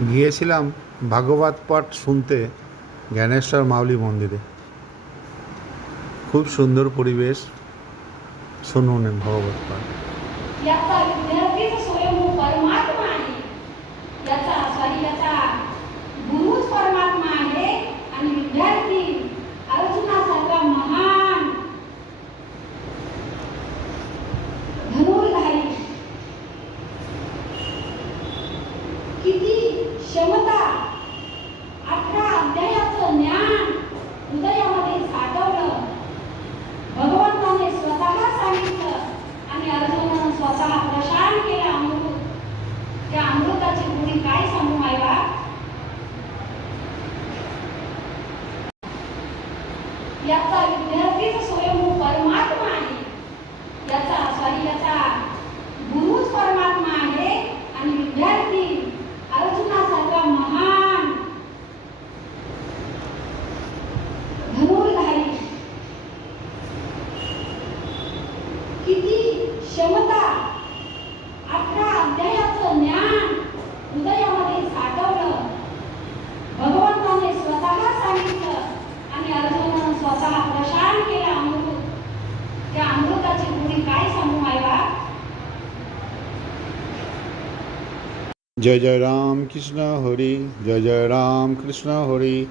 গিয়েছিলাম ভাগবত পাঠ শুনতে জ্ঞানেশ্বর মাউলি মন্দিরে। খুব সুন্দর পরিবেশ। শুনুন ভাগবত পাঠ। याचा विद्यार्थीच स्वयंभू परमात्मा आहे. याचा गुरुच परमात्मा आहे आणि विद्यार्थी अर्जुनासारखा महान धनुर्धारी. किती क्षमता, 18 अध्यायाचं ज्ञान हृदयामध्ये साठवलं. भगवंताने स्वतः सांगितलं आणि अर्जुनानं स्वतः प्रशान केला अमृत. त्या अमृताची गुणी काय सांगू मायबा. याचा विद्यार्थीच स्वयंभू परमात्मा आहे. याचा गुरुच परमात्मा आहे आणि विद्यार्थी अर्जुनासारखा महान धनुर्धारी. किती क्षमता, 18 अध्यायाचं ज्ञान हृदयामध्ये साठवलं. भगवंताने स्वतः सांगितलं आणि अर्जुनानं स्वतः प्रशान केला अमृत. त्या अमृताची गुणी काय सांगू मायबा. जय जय राम कृष्ण हरी, जय जय राम कृष्ण हरी.